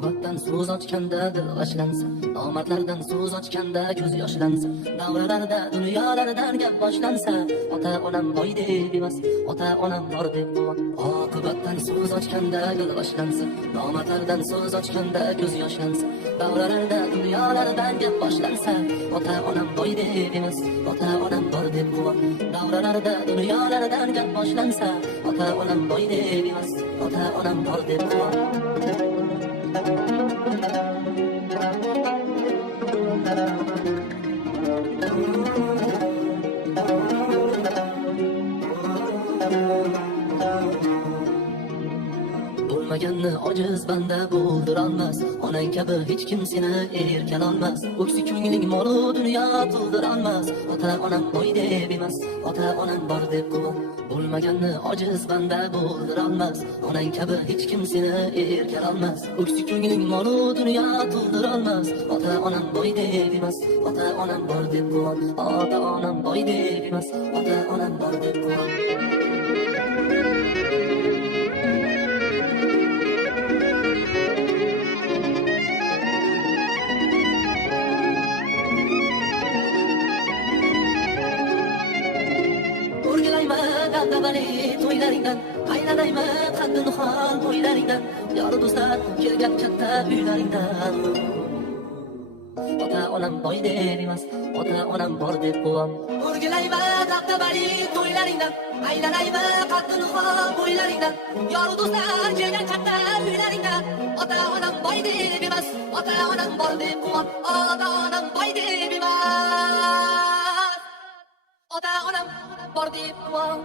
oqibatdan so'z ochganda dil g'ashlansa, nomardlardan so'z ochganda ko'z yoshlansa, davralarda dunyolardan gap boshlansa, ota onam boy deb emas, ota onam bor deb quvon. Oqibatdan so'z ochganda dil g'ashlansa, nomardlardan so'z ochganda ko'z yoshlansa, davralarda dunyolardan gap boshlansa, ota onam boy deb emas, ota onam bor deb quvon. Davralarda dunyolardan gap boshlansa, ota onam boy deb emas, ota onam bor deb quvon. Bo'lmaganni ojiz banda bo'ldirolmas, onang kabi hech kim seni erkalolmas. O'ksi ko'ngling mol dunyo to'ldirolmas, ota onam boy deb emas, ota onam bor deb quvon. Bo'lmaganni ojiz banda bo'ldirolmas, onang kabi hech kim seni erkalolmas. O'ksi ko'ngling mol dunyo to'ldirolmas, ota onam boy deb emas, ota onam bor deb quvon. Ota onam boy deb emas, ota onam bor deb quvon. Dabdabali to'ylaringdan qaylanayman qaddin xon bo'ylaringdan, yor do'stlar kelgan katta uylaringdan. Ota onam boy deb emas, ota onam bor deb quvon. O'rgilayman dabdabali to'ylaringdan qaylanayman qaddin xon bo'ylaringdan, yor do'stlar kelgan katta uylaringdan. Ota onam boy deb emas, ota onam bor deb quvon. Ota onam boy deb emas, ota onam bor deb quvon.